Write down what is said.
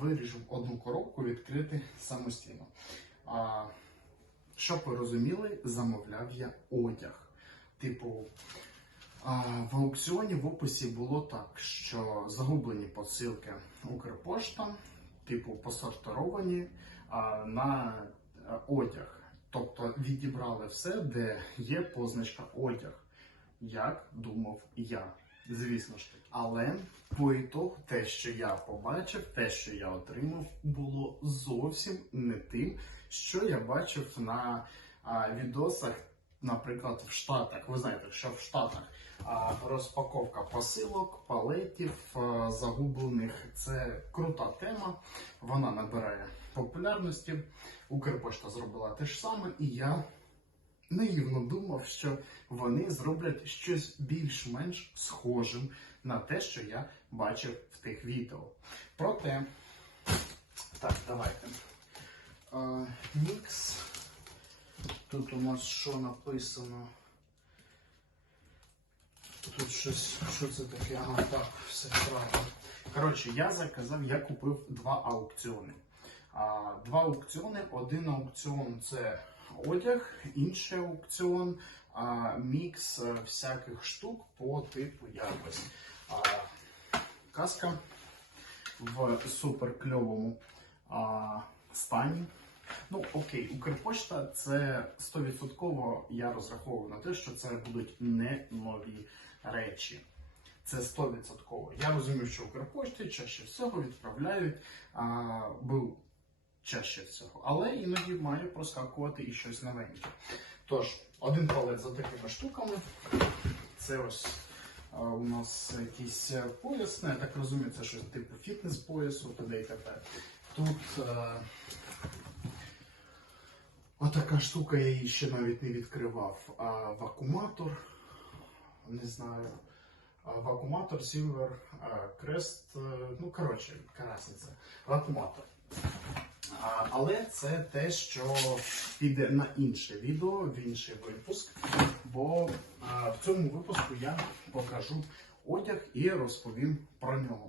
вирішив одну коробку відкрити самостійно. А, Щоб ви розуміли, замовляв я одяг. Типу, а, в аукціоні в описі було так, що загублені посилки Укрпошта, типу, посортировані а, на е, одяг. Тобто відібрали все, де є позначка одяг, як думав я звісно ж таки. Але по ітогу те, що я побачив, те, що я отримав, було зовсім не тим, що я бачив на а, відосах. Наприклад, в Штатах, ви знаєте, що в Штатах а, розпаковка посилок, палетів а, загублених це крута тема. Вона набирає популярності. Укрпошта зробила те ж саме, і я наївно думав, що вони зроблять щось більш-менш схожим на те, що я бачив в тих відео. Проте, так, давайте. мікс. Тут у нас що написано? Тут щось, що це таке? Ага, так, все правильно. Коротше, я заказав, я купив два аукціони. А, Два аукціони. Один аукціон це одяг, інший аукціон, а, мікс е, всяких штук по типу якось. А, Казка в суперкльовому а, стані. Ну, окей, Укрпочта це 100% я розраховую на те, що це будуть не нові речі. Це 100%. Я розумію, що Укрпошті чаще всього відправляють а, був чаще всього. Але іноді маю проскакувати і щось новеньке. Тож, один палет за такими штуками. Це ось а, у нас якийсь пояс. Ну, я так розумію, це щось типу фітнес-поясу, т.д. і т.п. Тут а, отака штука, я її ще навіть не відкривав. А, вакууматор. Не знаю. Вакууматор, Silver, Crest, е, ну, коротше, красниця. Вакууматор. Але це те, що піде на інше відео, в інший випуск. Бо в цьому випуску я покажу одяг і розповім про нього.